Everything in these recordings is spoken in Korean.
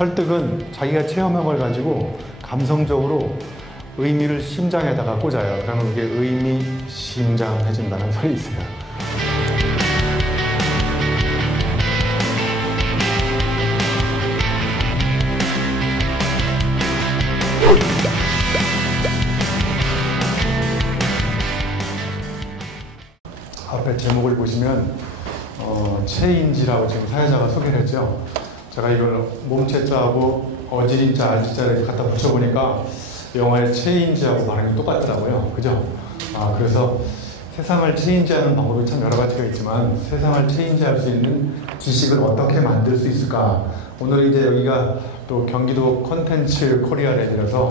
설득은 자기가 체험한 걸 가지고 감성적으로 의미를 심장에다가 꽂아요. 그러면 그게 의미심장해진다는 소리 있어요. 앞에 제목을 보시면 체인지라고 지금 사회자가 소개를 했죠. 제가 이걸 몸체자하고 어지린자, 알지자를 갖다 붙여보니까 영어의 체인지하고 발음이 똑같더라고요. 그죠? 그래서 세상을 체인지하는 방법이 참 여러 가지가 있지만 세상을 체인지할 수 있는 지식을 어떻게 만들 수 있을까? 오늘 이제 여기가 또 경기도 콘텐츠 코리아랜이라서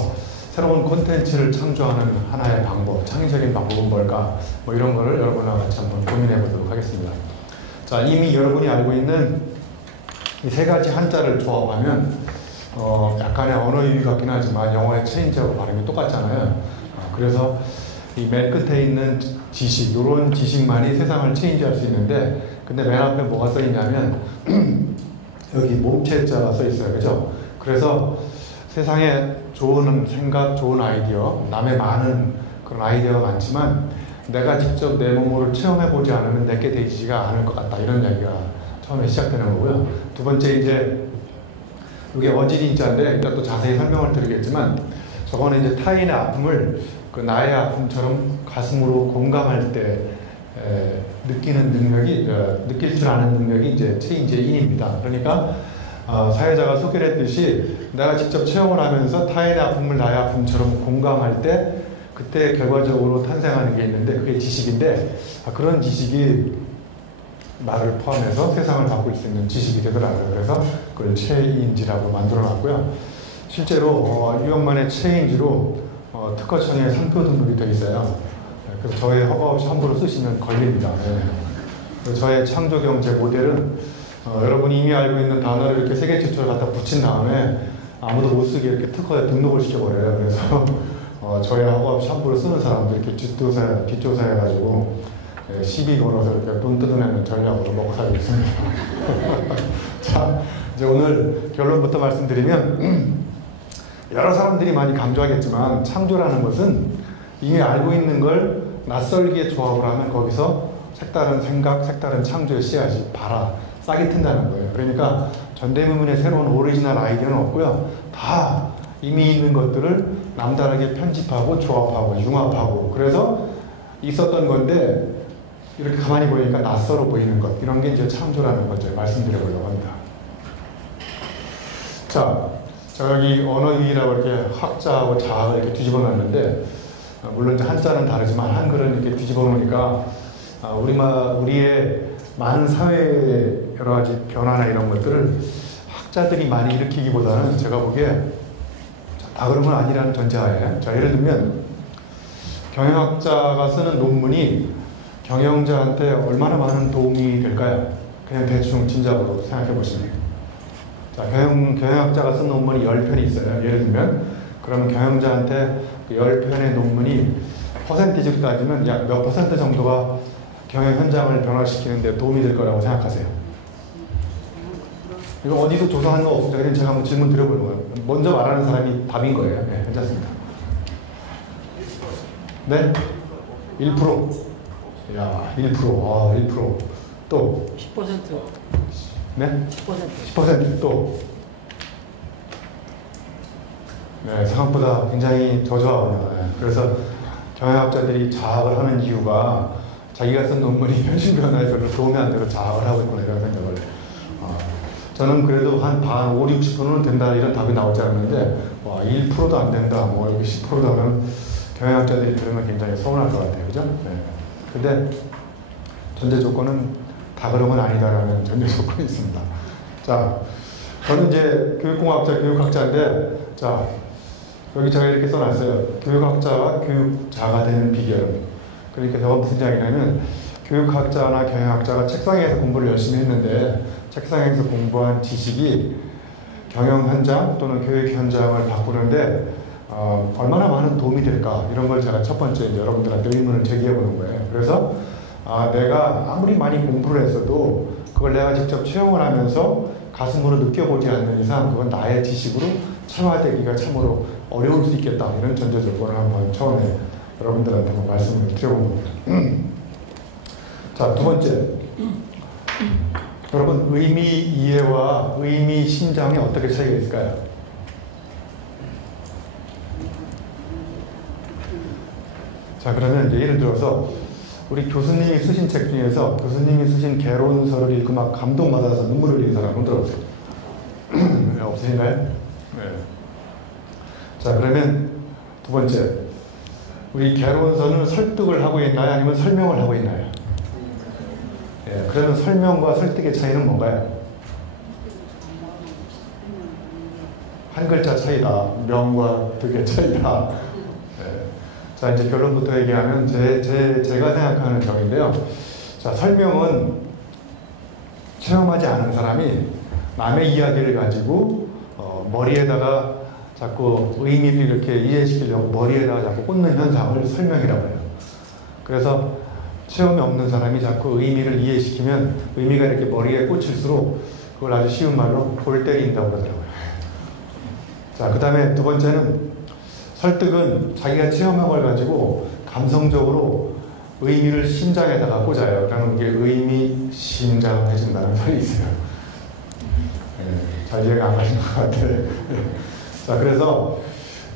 새로운 콘텐츠를 창조하는 하나의 방법, 창의적인 방법은 뭘까? 뭐 이런 거를 여러분과 같이 한번 고민해 보도록 하겠습니다. 자, 이미 여러분이 알고 있는 이 세 가지 한자를 조합하면 약간의 언어 유희 같긴 하지만 영어의 체인지하고 발음이 똑같잖아요. 그래서 이 맨 끝에 있는 지식, 이런 지식만이 세상을 체인지할 수 있는데 근데 맨 앞에 뭐가 써 있냐면 여기 몸체자가 써 있어요. 그죠? 그래서 세상에 좋은 생각, 좋은 아이디어, 남의 많은 그런 아이디어가 많지만 내가 직접 내 몸으로 체험해보지 않으면 내게 되지가 않을 것 같다. 이런 이야기가 처음에 시작되는 거고요. 두 번째 이제 이게 어지린자인데 이따 또 자세히 설명을 드리겠지만 저거는 이제 타인의 아픔을 그 나의 아픔처럼 가슴으로 공감할 때 느끼는 능력이 느낄 줄 아는 능력이 이제 체인지의 인입니다. 그러니까 사회자가 소개를 했듯이 내가 직접 체험을 하면서 타인의 아픔을 나의 아픔처럼 공감할 때 그때 결과적으로 탄생하는 게 있는데 그게 지식인데 그런 지식이 나를 포함해서 세상을 바꿀 수 있는 지식이 되더라고요. 그래서 그걸 체인지라고 만들어 놨고요. 실제로 유형만의 체인지로 특허청에 상표 등록이 되어 있어요. 그래서 저의 허가 없이 함부로 쓰시면 걸립니다. 네. 저의 창조경제 모델은 여러분이 이미 알고 있는 단어를 이렇게 세계 최초로 갖다 붙인 다음에 아무도 못 쓰게 이렇게 특허에 등록을 시켜버려요. 그래서 저의 허가 없이 함부로 쓰는 사람들 이렇게 뒷조사해가지고 시비 걸어서 이렇게 돈 뜯어내는 전략으로 먹고 살고 있습니다. 자, 이제 오늘 결론부터 말씀드리면 여러 사람들이 많이 강조하겠지만 창조라는 것은 이미 알고 있는 걸 낯설게 조합을 하면 거기서 색다른 생각, 색다른 창조의 씨앗이 싹이 튼다는 거예요. 그러니까 전대미문의 새로운 오리지널 아이디어는 없고요. 다 이미 있는 것들을 남다르게 편집하고 조합하고 융합하고 그래서 있었던 건데 이렇게 가만히 보니까 낯설어 보이는 것 이런 게 이제 창조라는 거죠. 말씀드려보려고 합니다. 자, 제가 여기 언어 유희라고 이렇게 학자하고 자학을 이렇게 뒤집어 놨는데 물론 이제 한자는 다르지만 한글은 이렇게 뒤집어 놓으니까 우리의 많은 사회의 여러 가지 변화나 이런 것들을 학자들이 많이 일으키기보다는 제가 보기에 다 그런 건 아니라는 전제하에 자, 예를 들면 경영학자가 쓰는 논문이 경영자한테 얼마나 많은 도움이 될까요? 그냥 대충 진작으로 생각해 보시면 자, 경영학자가 쓴 논문이 10편이 있어요. 예를 들면 그러면 경영자한테 그 10편의 논문이 퍼센티지로 따지면 약 몇 퍼센트 정도가 경영 현장을 변화시키는데 도움이 될 거라고 생각하세요? 이거 어디도 조사한 거 없죠. 그냥 제가 한번 질문 드려보는 거예요. 먼저 말하는 사람이 답인 거예요. 네, 괜찮습니다. 네? 1%. 야, 1%. 1%. 또? 10%. 네? 10%. 10% 또? 네, 생각보다 굉장히 저조합니다. 네, 그래서 경영학자들이 자학을 하는 이유가 자기가 쓴 논문이 현실 변화에 별로 도움이 안 되고 자학을 하고 있구나 이런 생각을 저는 그래도 한 5, 60%는 된다 이런 답이 나오지 않는데 와 1%도 안 된다 뭐 여기 10%다 그러면 경영학자들이 들으면 굉장히 서운할 것 같아요. 그죠? 네. 근데 전제 조건은 다 그런 건 아니다라는 전제 조건이 있습니다. 자, 저는 이제 교육학자인데 자 여기 제가 이렇게 써놨어요. 교육학자와 교육자가 되는 비결. 그러니까 저건 무슨 이야기냐면 교육학자나 경영학자가 책상에서 공부를 열심히 했는데 책상에서 공부한 지식이 경영 현장 또는 교육 현장을 바꾸는데 얼마나 많은 도움이 될까 이런 걸 제가 첫 번째 이제 여러분들한테 의문을 제기해 보는 거예요. 그래서 내가 아무리 많이 공부를 했어도 그걸 내가 직접 체험을 하면서 가슴으로 느껴보지 않는 이상 그건 나의 지식으로 체화되기가 참으로 어려울 수 있겠다. 이런 전제 조건을 한번 처음에 여러분들한테 한번 말씀을 드려본 겁니다. 자, 두 번째. 여러분, 의미 이해와 의미 신장에 어떻게 차이가 있을까요? 자, 그러면 이제 예를 들어서 우리 교수님이 쓰신 책 중에서 교수님이 쓰신 개론서를 읽고 막 감동받아서 눈물을 흘리는 사람 손 들어보세요. 네, 없으신가요? 네. 자, 그러면 두 번째. 우리 개론서는 설득을 하고 있나요? 아니면 설명을 하고 있나요? 네, 그러면 설명과 설득의 차이는 뭔가요? 한 글자 차이다. 명과 득의 차이다. 자, 이제 결론부터 얘기하면 제가 생각하는 점인데요. 자, 설명은 체험하지 않은 사람이 남의 이야기를 가지고 머리에다가 자꾸 의미를 이렇게 이해시키려고 머리에다가 자꾸 꽂는 현상을 설명이라고 해요. 그래서 체험이 없는 사람이 자꾸 의미를 이해시키면 의미가 이렇게 머리에 꽂힐수록 그걸 아주 쉬운 말로 골 때린다고 그러더라고요. 자, 그 다음에 두 번째는 설득은 자기가 체험한 걸 가지고 감성적으로 의미를 심장에다가 꽂아요. 그러면 이게 의미심장해진다는 말이 있어요. 잘 이해가 안 가시는 것 같아요. 자, 그래서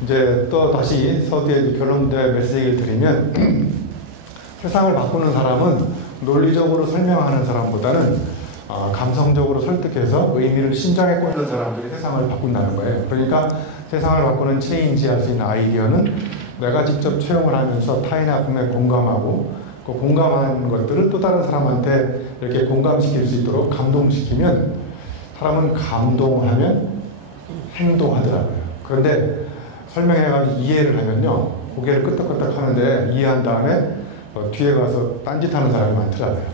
이제 또 다시 서두에 결론된 메시지를 드리면 세상을 바꾸는 사람은 논리적으로 설명하는 사람보다는 감성적으로 설득해서 의미를 심장에 꽂는 사람들이 세상을 바꾼다는 거예요. 그러니까 세상을 바꾸는 체인지할 수 있는 아이디어는 내가 직접 체험을 하면서 타인의 아픔에 공감하고 그 공감한 것들을 또 다른 사람한테 이렇게 공감시킬 수 있도록 감동시키면 사람은 감동하면 행동하더라고요. 그런데 설명해가지고 이해를 하면요, 고개를 끄덕끄덕 하는데 이해한 다음에 뒤에 가서 딴짓하는 사람이 많더라고요.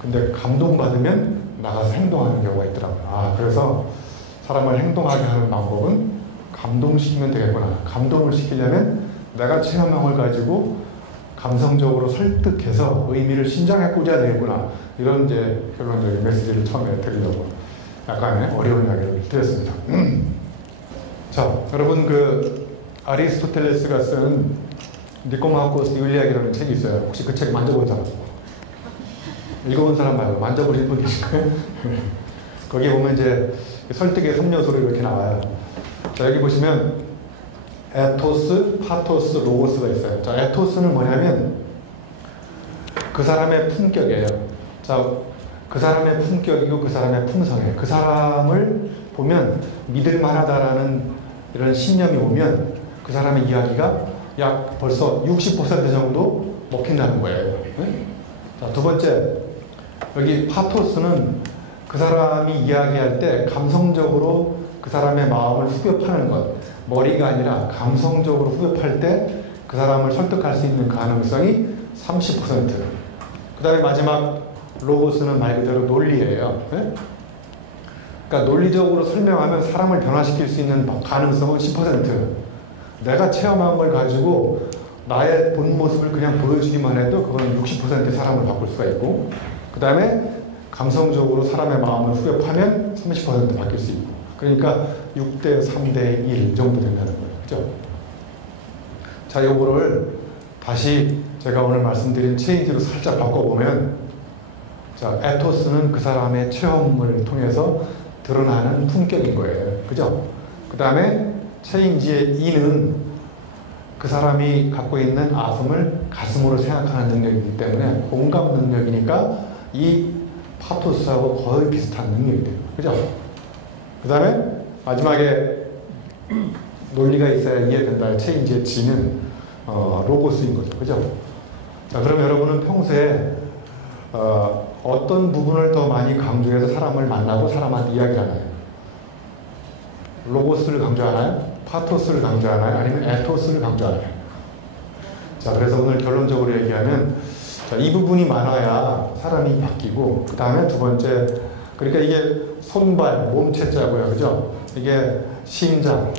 근데 감동받으면 나가서 행동하는 경우가 있더라고요. 그래서 사람을 행동하게 하는 방법은 감동시키면 되겠구나. 감동을 시키려면 내가 체험한 걸 가지고 감성적으로 설득해서 의미를 심장에 꽂아야 되겠구나. 이런 이제 결론적인 메시지를 처음에 드리려고 약간의 어려운 이야기를 드렸습니다. 자, 여러분 아리스토텔레스가 쓴 니코마코스 율리학이라는 책이 있어요. 혹시 그 책 만져본 사람? 읽어본 사람 말고 만져보신 분 계실까요? 거기 보면 이제 설득의 3요소로 이렇게 나와요. 자, 여기 보시면 에토스, 파토스, 로고스가 있어요. 자, 에토스는 뭐냐면 그 사람의 품격이에요. 자, 그 사람의 품격이고 그 사람의 품성이에요. 그 사람을 보면 믿을만하다라는 이런 신념이 오면 그 사람의 이야기가 약 벌써 60% 정도 먹힌다는 거예요. 네? 자, 두 번째, 여기 파토스는 그 사람이 이야기할 때 감성적으로 그 사람의 마음을 후벼파는 것, 머리가 아니라 감성적으로 후벼팔 때 그 사람을 설득할 수 있는 가능성이 30%. 그 다음에 마지막 로고스는 말 그대로 논리예요. 네? 그러니까 논리적으로 설명하면 사람을 변화시킬 수 있는 가능성은 10%. 내가 체험한 걸 가지고 나의 본 모습을 그냥 보여주기만 해도 그건 60% 사람을 바꿀 수가 있고, 그 다음에 감성적으로 사람의 마음을 후벼파면 30% 바뀔 수 있고, 그러니까 6대 3대 1 정도 된다는 거예요. 그죠? 자, 요거를 다시 제가 오늘 말씀드린 체인지로 살짝 바꿔보면, 자, 에토스는 그 사람의 체험을 통해서 드러나는 품격인 거예요. 그죠? 그 다음에 체인지의 E는 그 사람이 갖고 있는 아픔을 가슴으로 생각하는 능력이기 때문에 공감 능력이니까 이 파토스하고 거의 비슷한 능력이 돼요. 그죠? 그 다음에 마지막에 논리가 있어야 이해된다. 체인지의 G는 로고스인 거죠. 그죠? 자, 그럼 여러분은 평소에 어떤 부분을 더 많이 강조해서 사람을 만나고 사람한테 이야기를 하나요? 로고스를 강조하나요? 파토스를 강조하나요? 아니면 에토스를 강조하나요? 자, 그래서 오늘 결론적으로 얘기하면, 자, 이 부분이 많아야 사람이 바뀌고, 그 다음에 두 번째, 그러니까 이게 손발, 몸체자고요. 그죠? 이게 심장,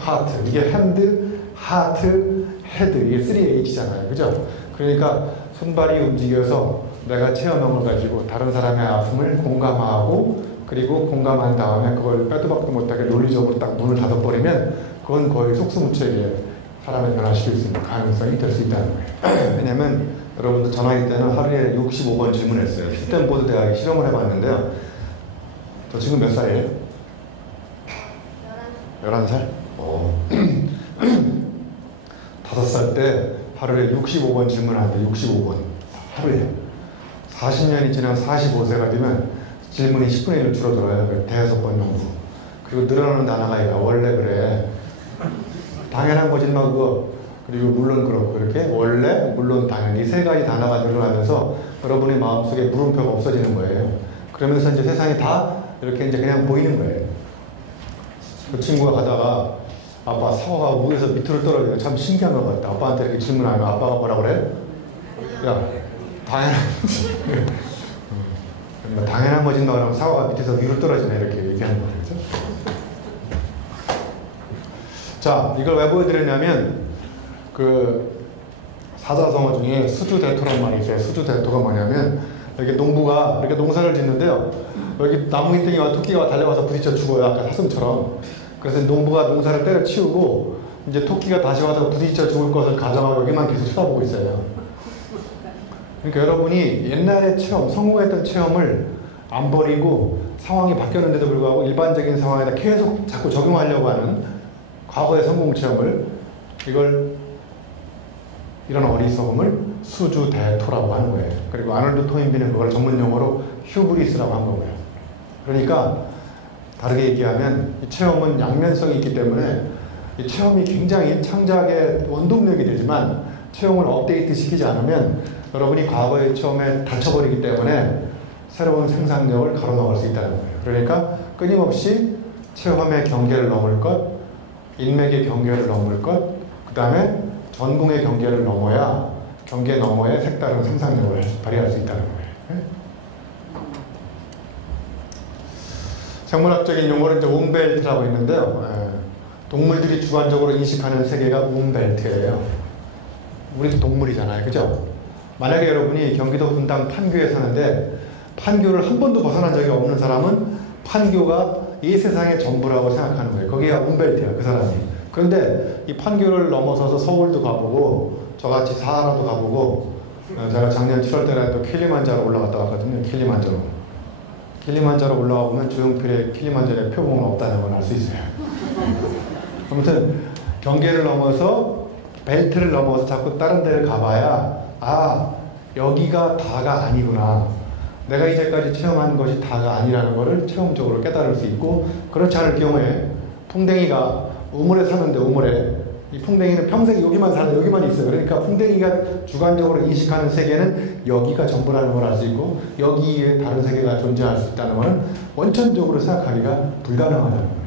하트, 이게 핸드, 하트, 헤드, 이게 3H잖아요. 그죠? 그러니까 손발이 움직여서 내가 체험한 걸 가지고 다른 사람의 아픔을 공감하고 그리고 공감한 다음에 그걸 빼도 박도 못하게 논리적으로 딱 문을 닫아버리면 그건 거의 속수무책에 사람을 변화시킬 수 있는 가능성이 될 수 있다는 거예요. 왜냐면 여러분들 전화기 때는 하루에 65번 질문했어요. 스탠포드 대학이 실험을 해봤는데요. 저 지금 몇 살이에요? 11살? 5살 때 하루에 65번 질문하는데 65번 하루에 40년이 지난 45세가 되면 질문이 10분의 1로 줄어들어요. 대여섯 번 정도. 그리고 늘어나는 단어가 있다. 원래 그래. 당연한 거짓말 그거. 그리고 물론 그렇고 이렇게 원래 물론 당연히 세 가지 단어가 늘어나면서 여러분의 마음속에 물음표가 없어지는 거예요. 그러면서 이제 세상이 다 이렇게 이제 그냥 보이는 거예요. 그 친구가 가다가 아빠 사과가 위에서 밑으로 떨어지는 참 신기한 것 같다. 아빠한테 이렇게 질문하면 아빠가 뭐라 그래? 야, 당연한 거짓말하면 사과가 밑에서 위로 떨어지네 이렇게 얘기하는 거죠. 자, 이걸 왜 보여드렸냐면 그 사자성어 중에 수주대토란 말이 있어요. 수주대토가 뭐냐면 여기 농부가 이렇게 농사를 짓는데요. 여기 나무 흰둥이와 토끼가 달려와서 부딪혀 죽어요. 아까 사슴처럼. 그래서 농부가 농사를 때려치우고 이제 토끼가 다시 와서 부딪혀 죽을 것을 가정하고 여기만 계속 쳐다보고 있어요. 그러니까 여러분이 옛날의 체험, 성공했던 체험을 안 버리고 상황이 바뀌었는데도 불구하고 일반적인 상황에다 계속 자꾸 적용하려고 하는 과거의 성공 체험을 이런 어리석음을 수주대토라고 하는 거예요. 그리고 아놀드 토인비는 그걸 전문 용어로 휴브리스라고 한 거고요. 그러니까 다르게 얘기하면 이 체험은 양면성이 있기 때문에 이 체험이 굉장히 창작의 원동력이 되지만 체험을 업데이트 시키지 않으면 여러분이 과거의 체험에 닫혀버리기 때문에 새로운 생산력을 가로막을 수 있다는 거예요. 그러니까 끊임없이 체험의 경계를 넘을 것, 인맥의 경계를 넘을 것, 그 다음에 전공의 경계를 넘어야 경계 너머의 색다른 생산력을 발휘할 수 있다는 거예요. 생물학적인 용어는 이제 움벨트라고 있는데요. 동물들이 주관적으로 인식하는 세계가 움벨트예요. 우리도 동물이잖아요. 그죠? 만약에 여러분이 경기도 분당 판교에 사는데 판교를 한 번도 벗어난 적이 없는 사람은 판교가 이 세상의 전부라고 생각하는 거예요. 거기가 움벨트야, 그 사람이. 그런데 이 판교를 넘어서서 서울도 가보고 저같이 사하라도 가보고 제가 작년 7월달에 또 킬리만자로 올라갔다 왔거든요. 킬리만자로 올라가 보면 조용필의 킬리만자로의 표본은 없다는 걸 알 수 있어요. 아무튼 경계를 넘어서 벨트를 넘어서 자꾸 다른 데를 가봐야 여기가 다가 아니구나. 내가 이제까지 체험한 것이 다가 아니라는 것을 체험적으로 깨달을 수 있고, 그렇지 않을 경우에 풍뎅이가 우물에 사는데 이 풍뎅이는 평생 여기만 있어요. 그러니까 풍뎅이가 주관적으로 인식하는 세계는 여기가 전부라는 걸 알 수 있고 여기에 다른 세계가 존재할 수 있다는 것은 원천적으로 생각하기가 불가능하다는 거예요.